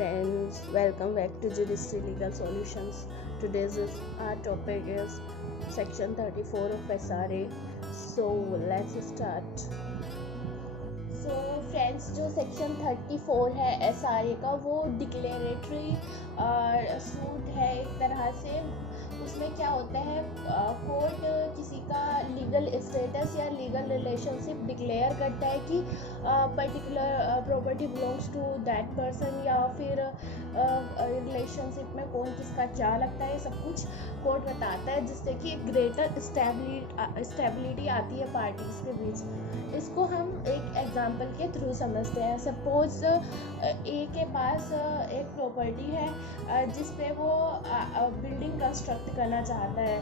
friends, welcome back to Judiciary Legal Solutions. Our topic is section 34 of SRA. So let's start. So friends, जो section 34 है SRA का, वो declaratory suit है एक तरह से। उसमें क्या होता है, कोर्ट किसी का लीगल स्टेटस या लीगल रिलेशनशिप डिक्लेयर करता है कि particular property belongs to that person, या फिर रिलेशनशिप में कौन किसका क्या लगता है, सब कुछ कोर्ट बताता है, जिससे कि ग्रेटर स्टेबिलिटी आती है पार्टीज के बीच। इसको हम एक एग्जांपल के थ्रू समझते हैं। सपोज ए के पास एक प्रॉपर्टी है जिस पे वो बिल्डिंग कंस्ट्रक्ट करना चाहता है,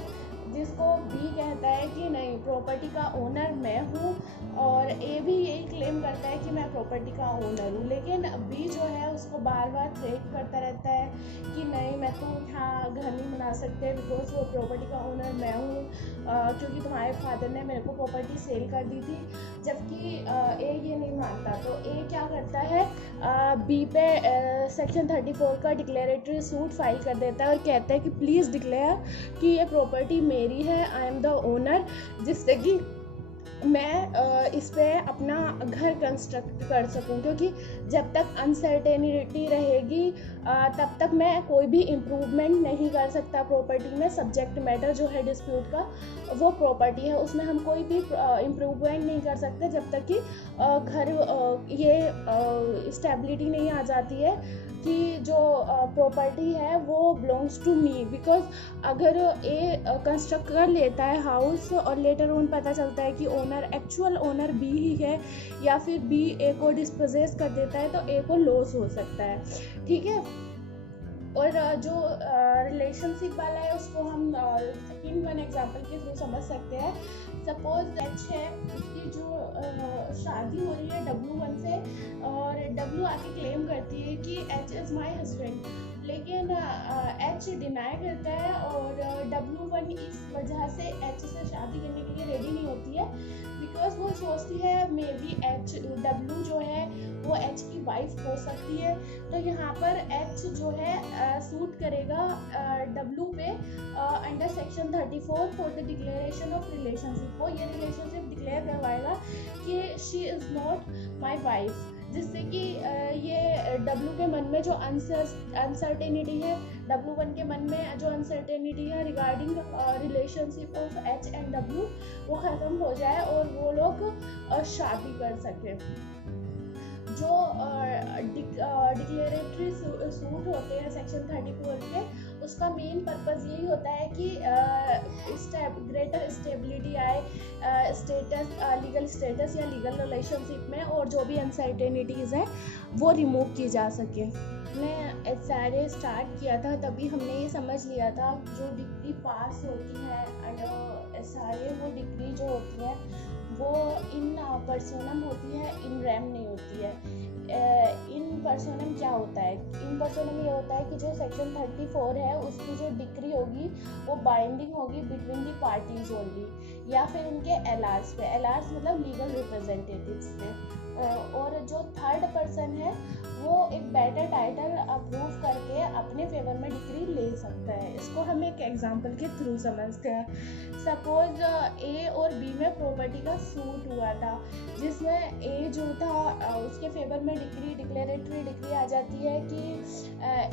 जिसको बी कहता है कि नहीं, प्रॉपर्टी का ओनर मैं हूँ, और ए भी यही क्लेम करता है कि मैं प्रॉपर्टी का ओनर हूँ। लेकिन बी जो है उसको बार बार थ्रेट करता रहता है कि नहीं, मैं तो यहाँ घर नहीं बना सकते बिकॉज वो प्रॉपर्टी का ओनर मैं हूँ, क्योंकि तुम्हारे फादर ने मेरे को प्रॉपर्टी सेल कर दी थी। जबकि ए ये नहीं मानता, तो ए क्या करता है, बी पे सेक्शन 34 का डिक्लेरेटरी सूट फाइल कर देता है और कहता है कि प्लीज़ डिक्लेयर कि ये प्रॉपर्टी मेरी है, आई एम द ओनर, जिससे कि मैं इस पे अपना घर कंस्ट्रक्ट कर सकूं। क्योंकि जब तक अनसर्टेनिटी रहेगी तब तक मैं कोई भी इम्प्रूवमेंट नहीं कर सकता प्रॉपर्टी में। सब्जेक्ट मैटर जो है डिस्प्यूट का, वो प्रॉपर्टी है, उसमें हम कोई भी इम्प्रूवमेंट नहीं कर सकते जब तक कि घर ये स्टेबिलिटी नहीं आ जाती है कि जो प्रॉपर्टी है वो बिलोंग्स टू मी। बिकॉज अगर ए कंस्ट्रक्ट कर लेता है हाउस और लेटर ऑन पता चलता है कि ओनर, एक्चुअल ओनर बी ही है, या फिर बी ए को डिस्पोजेस कर देता है, तो ए को लॉस हो सकता है। ठीक है। और जो रिलेशनशिप वाला है उसको हम सेकंड वन एग्जांपल के थ्रू समझ सकते हैं। सपोज एच है, उसकी जो शादी हो रही है W1 से, और W आके क्लेम करती है कि एच इज़ माई हस्बैंड, लेकिन एच डिनाई करता है, और W1 इस वजह से एच से शादी करने के लिए रेडी नहीं होती है, बिकॉज वो सोचती है मे बी एच, W जो है वो एच की वाइफ हो सकती है। तो यहाँ पर एच जो है सूट करेगा W पे under section 34 for the declaration of relationship. वो ये रिलेशनशिप डिक्लेयर करवाएगा कि she is not my wife, जिससे कि ये W के मन में जो अनसर्टेनिटी है, W1 के मन में जो अनसर्टेनिटी है regarding relationship of H and W, वो ख़त्म हो जाए और वो लोग शादी कर सकें। जो डिक्लेरेटरी सूट होते हैं सेक्शन 34 के, उसका मेन पर्पस यही होता है कि ग्रेटर स्टेबिलिटी आए स्टेटस, लीगल स्टेटस या लीगल रिलेशनशिप में, और जो भी अनसर्टेनिटीज़ हैं वो रिमूव की जा सके। हमने SRA स्टार्ट किया था तभी हमने ये समझ लिया था, जो डिग्री पास होती है अंडर SRA, वो डिग्री जो होती है वो इन पर्सोनम होती है, इन रैम नहीं होती है। इन पर्सोनम क्या होता है? इन पर्सोनम ये होता है कि जो सेक्शन 34 है उसकी जो डिक्री होगी वो बाइंडिंग होगी बिटवीन दी पार्टीज ओनली, या फिर उनके एलार्स पे, एलार्स मतलब लीगल रिप्रेजेंटेटिव्स पे। और जो थर्ड पर्सन है वो एक बेटर टाइटल अप्रूव करके अपने फेवर में डिग्री ले सकता है। इसको हम एक एग्जांपल के थ्रू समझते हैं। सपोज ए और बी में प्रॉपर्टी का सूट हुआ था, जिसमें ए जो था उसके फेवर में डिक्लेरेटरी डिग्री आ जाती है कि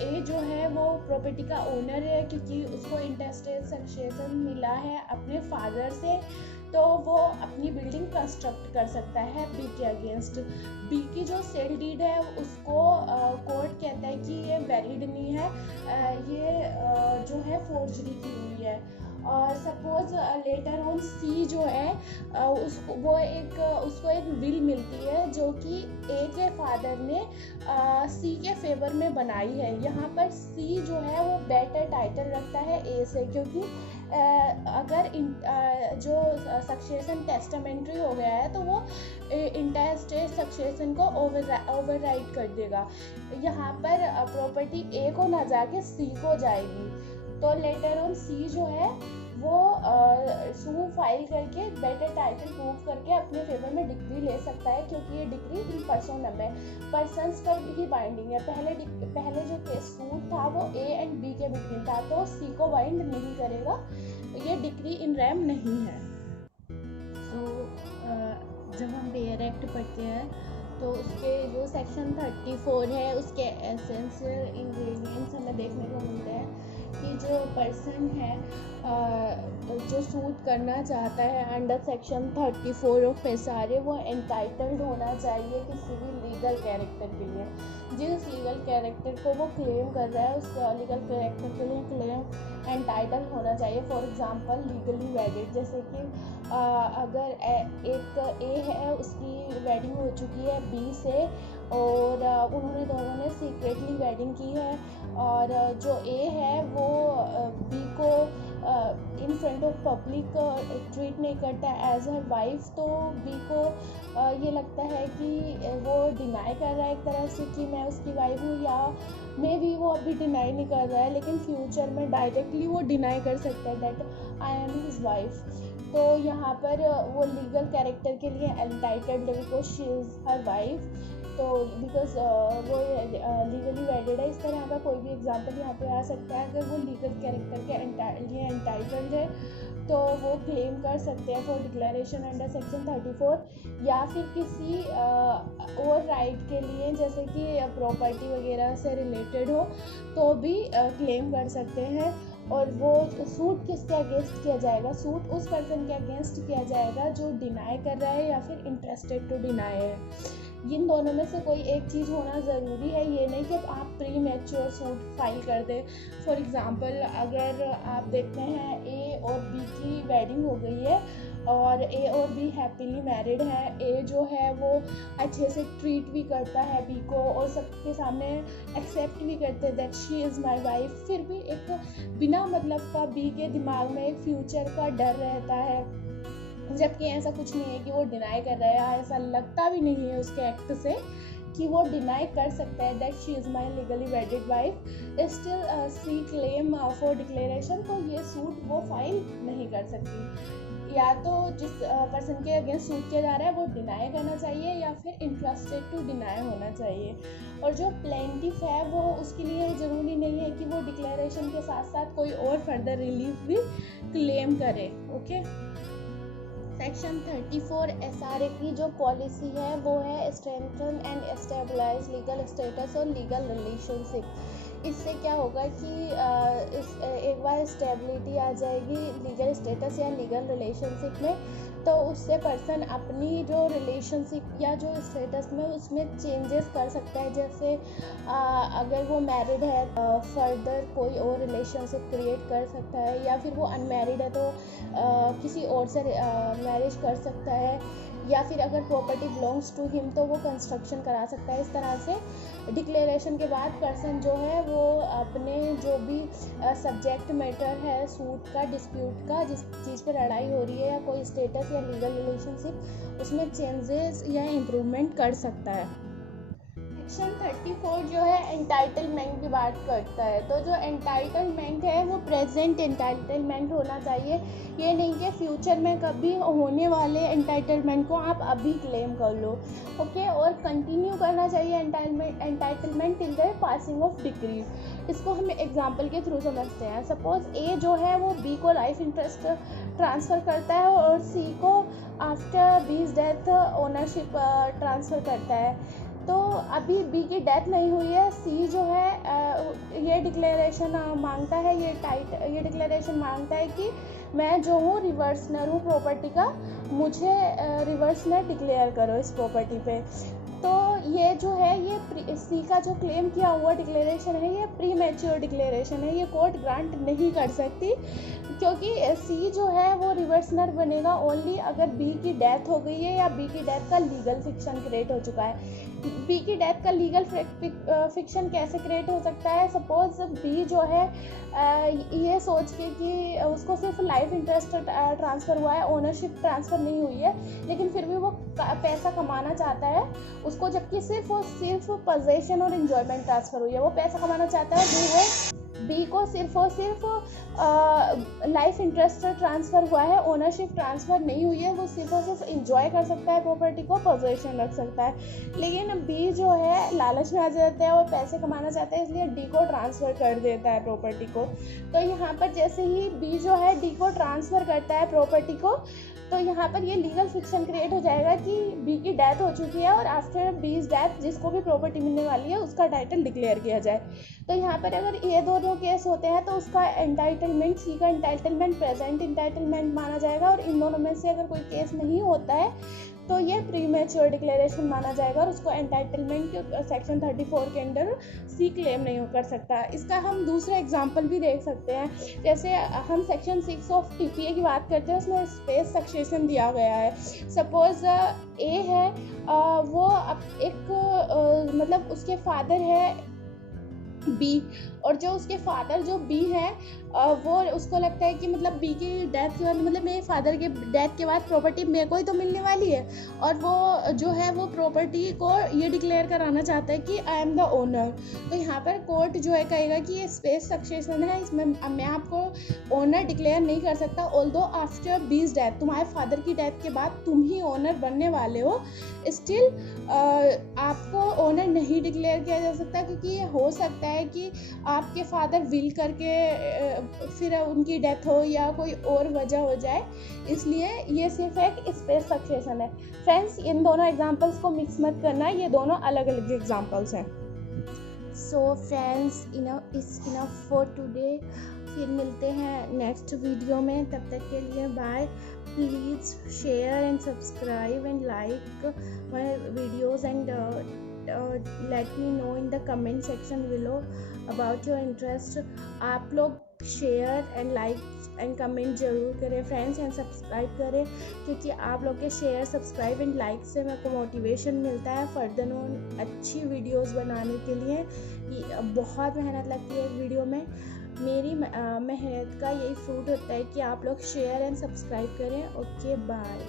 ए जो है वो प्रॉपर्टी का ओनर है, क्योंकि उसको इंटेस्टेड सक्सेशन मिला है अपने फादर से, तो वो अपनी बिल्डिंग कंस्ट्रक्ट कर सकता है बी के अगेंस्ट। बी की जो सेल डीड है उसको कोर्ट कहता है कि ये वैलिड नहीं है, ये जो है फोर्जरी की हुई है। और सपोज लेटर ऑन सी जो है उसको एक विल मिलती है जो कि ए के फादर ने सी के फेवर में बनाई है। यहाँ पर सी जो है वो बेटर टाइटल रखता है ए से, क्योंकि अगर जो सक्सेशन टेस्टामेंट्री हो गया है तो वो इंटेस्टेड सक्सेशन को ओवरराइड कर देगा। यहाँ पर प्रॉपर्टी ए को ना जाके सी को जाएगी। तो लेटर ऑन सी जो है वो सूट फाइल करके बेटर टाइटल प्रूव करके अपने फेवर में डिग्री ले सकता है, क्योंकि ये डिग्री इन पर्सोनम है, पर्सन्स पर ही बाइंडिंग है। पहले जो केस सूट था वो ए एंड बी के बिटवीन था, तो सी को बाइंड नहीं करेगा, ये डिग्री इन रेम नहीं है। जब हम बेयर एक्ट पढ़ते हैं तो उसके जो सेक्शन 34 है उसके एसेंशियल इंग्रेडिएंट्स हमें देखने को मिलते हैं कि जो पर्सन है जो सूट करना चाहता है अंडर सेक्शन 34 ऑफ पेसारे, वो एंटाइटल्ड होना चाहिए किसी भी लीगल कैरेक्टर के लिए। जिस लीगल कैरेक्टर को वो क्लेम कर रहा है उस लीगल कैरेक्टर के लिए क्लेम एंटाइटल होना चाहिए। फॉर एग्जांपल लीगली वेडिड, जैसे कि अगर एक ए है, उसकी वेडिंग हो चुकी है बी से और उन्होंने दोनों ने सीक्रेटली वेडिंग की है, और जो ए है वो बी को in front of public treat नहीं करता एज हर वाइफ, तो बी को ये लगता है कि वो डिनाई कर रहा है एक तरह से कि मैं उसकी वाइफ हूँ, या मे भी वो अभी डिनाई नहीं कर रहा है लेकिन फ्यूचर में डायरेक्टली वो डिनाई कर सकता है that I am his wife. तो यहाँ पर वो लीगल कैरेक्टर के लिए entitled because she is her wife, तो बिकॉज वो लीगली वेडेड है। इस तरह का कोई भी एग्जांपल यहाँ पे आ सकता है। अगर वो लीगल कैरेक्टर के लिए एंटाइटल्ड है तो वो क्लेम कर सकते हैं फॉर डिक्लेरेशन अंडर सेक्शन 34, या फिर किसी और राइट के लिए जैसे कि प्रॉपर्टी वगैरह से रिलेटेड हो तो भी क्लेम कर सकते हैं। और वो सूट किसके अगेंस्ट किया जाएगा? सूट उस पर्सन के अगेंस्ट किया जाएगा जो डिनाई कर रहा है या फिर इंटरेस्टेड टू डिनाई है। इन दोनों में से कोई एक चीज़ होना ज़रूरी है, ये नहीं कि आप प्री मैच्योर सूट फाइल कर दें। फॉर एग्ज़ाम्पल अगर आप देखते हैं ए और बी की वेडिंग हो गई है और ए और बी हैप्पीली मैरिड है, ए जो है वो अच्छे से ट्रीट भी करता है बी को और सबके सामने एक्सेप्ट भी करते हैं that she is my wife, फिर भी एक बिना मतलब का बी के दिमाग में एक फ्यूचर का डर रहता है, जबकि ऐसा कुछ नहीं है कि वो डिनाई कर रहा है, ऐसा लगता भी नहीं है उसके एक्ट से कि वो डिनाई कर सकता है that she is my legally wedded wife, still she claim for declaration, तो ये सूट वो फाइल नहीं कर सकती। या तो जिस पर्सन के अगेंस्ट सूट किया जा रहा है वो डिनाई करना चाहिए या फिर इंटरेस्टेड टू डिनाई होना चाहिए। और जो प्लेंटिफ है वो उसके लिए ज़रूरी नहीं है कि वो डिक्लेरेशन के साथ साथ कोई और फर्दर रिलीफ भी क्लेम करे। ओके, सेक्शन 34 एसआरए की जो पॉलिसी है वो है strengthen and stabilise legal status और लीगल रिलेशनशिप। इससे क्या होगा कि एक बार स्टेबिलिटी आ जाएगी लीगल स्टेटस या लीगल रिलेशनशिप में, तो उससे पर्सन अपनी जो रिलेशनशिप या जो स्टेटस में उसमें चेंजेस कर सकता है। जैसे अगर वो मैरिड है फर्दर कोई और रिलेशनशिप क्रिएट कर सकता है, या फिर वो अनमैरिड है तो किसी और से मैरिज कर सकता है, या फिर अगर प्रॉपर्टी बिलोंग्स टू हिम तो वो कंस्ट्रक्शन करा सकता है। इस तरह से डिक्लेरेशन के बाद पर्सन जो है वो अपने जो भी सब्जेक्ट मैटर है सूट का, डिस्प्यूट का, जिस चीज़ पर लड़ाई हो रही है या कोई स्टेटस या लीगल रिलेशनशिप, उसमें चेंजेस या इम्प्रूवमेंट कर सकता है। सेक्शन 34 जो है एंटाइटलमेंट की बात करता है, तो जो एंटाइटलमेंट है वो प्रेजेंट एंटाइटलमेंट होना चाहिए, ये नहीं कि फ्यूचर में कभी होने वाले एंटाइटलमेंट को आप अभी क्लेम कर लो। ओके, और कंटिन्यू करना चाहिए entitlement till the passing of degree. इसको हम एग्जांपल के थ्रू समझते हैं। सपोज ए जो है वो बी को लाइफ इंटरेस्ट ट्रांसफ़र करता है और सी को आफ्टर बी's डेथ ओनरशिप ट्रांसफ़र करता है। तो अभी बी की डेथ नहीं हुई है, सी जो है ये डिक्लेरेशन मांगता है, ये डिक्लेरेशन मांगता है कि मैं जो हूँ रिवर्सनर हूँ प्रॉपर्टी का, मुझे रिवर्सनर डिक्लेयर करो इस प्रॉपर्टी पे। तो ये जो है ये सी का जो क्लेम किया हुआ डिक्लेरेशन है ये प्री मैच्योर डिक्लेरेशन है, ये कोर्ट ग्रांट नहीं कर सकती, क्योंकि सी जो है वो रिवर्सनर बनेगा ओनली अगर बी की डेथ हो गई है या बी की डेथ का लीगल फिक्शन क्रिएट हो चुका है। बी की डेथ का लीगल फिक्शन कैसे क्रिएट हो सकता है? सपोज बी जो है ये सोच के कि उसको सिर्फ लाइफ इंटरेस्ट ट्रांसफ़र हुआ है, ओनरशिप ट्रांसफ़र नहीं हुई है, लेकिन फिर भी वो पैसा कमाना चाहता है उसको, जबकि सिर्फ पोजेशन और एंजॉयमेंट ट्रांसफ़र हुई है। वो पैसा कमाना चाहता है, वो बी को सिर्फ और सिर्फ लाइफ इंटरेस्ट ट्रांसफ़र हुआ है, ओनरशिप ट्रांसफ़र नहीं हुई है, वो सिर्फ और सिर्फ इंजॉय कर सकता है प्रॉपर्टी को, पोजेशन रख सकता है। लेकिन बी जो है लालच में आ जाता है और पैसे कमाना चाहता है, इसलिए डी को ट्रांसफ़र कर देता है प्रॉपर्टी को। तो यहाँ पर जैसे ही बी जो है डी को ट्रांसफ़र करता है प्रॉपर्टी को, तो यहाँ पर ये लीगल फिक्शन क्रिएट हो जाएगा कि बी की डेथ हो चुकी है और आफ्टर बीज डेथ जिसको भी प्रॉपर्टी मिलने वाली है उसका टाइटल डिक्लेयर किया जाए। तो यहाँ पर अगर ये दोनों केस होते हैं तो उसका एंटाइटलमेंट, सी का एंटाइटलमेंट प्रेजेंट एंटाइटलमेंट माना जाएगा, और इन दोनों में से अगर कोई केस नहीं होता है तो ये प्रीमेच्योर डिक्लेरेशन माना जाएगा और उसको एंटाइटलमेंट सेक्शन 34 के अंडर सी क्लेम नहीं कर सकता। इसका हम दूसरा एग्जांपल भी देख सकते हैं। जैसे हम सेक्शन 6 ऑफ टीपीए की बात करते हैं, उसमें स्पेस सक्सेशन दिया गया है। सपोज ए है, वो एक मतलब उसके फादर है बी, और जो उसके फादर जो बी है वो उसको लगता है कि मतलब बी की डेथ के बाद, मतलब मेरे फादर के डेथ के बाद प्रॉपर्टी मेरे को ही तो मिलने वाली है, और वो जो है वो प्रॉपर्टी को ये डिक्लेयर कराना चाहता है कि आई एम द ओनर। तो यहाँ पर कोर्ट जो है कहेगा कि ये स्पेस सक्सेशन है, इसमें मैं आपको ओनर डिक्लेयर नहीं कर सकता, ऑल्दो आफ्टर बीज डेथ, तुम्हारे फादर की डेथ के बाद तुम ही ओनर बनने वाले हो, स्टिल आपको ओनर नहीं डिक्लेयर किया जा सकता, क्योंकि ये हो सकता है कि आपके फादर विल करके फिर उनकी डेथ हो या कोई और वजह हो जाए, इसलिए ये सिर्फ एक स्पेस सक्सेशन है। फ्रेंड्स, इन दोनों एग्जांपल्स को मिक्स मत करना, ये दोनों अलग अलग एग्जांपल्स हैं। So friends, enough for today. फिर मिलते हैं नेक्स्ट वीडियो में, तब तक के लिए bye. Please share and subscribe and like my videos and let me know in the comment section below about your interest। आप लोग share and like and comment जरूर करें फ्रेंड्स, एंड सब्सक्राइब करें, क्योंकि आप लोग के शेयर, सब्सक्राइब एंड लाइक से मेरे को मोटिवेशन मिलता है फर्दर ऑन अच्छी वीडियोस बनाने के लिए। बहुत मेहनत लगती है एक वीडियो में, मेरी मेहनत का यही फ्रूट होता है कि आप लोग शेयर एंड सब्सक्राइब करें। Okay, bye.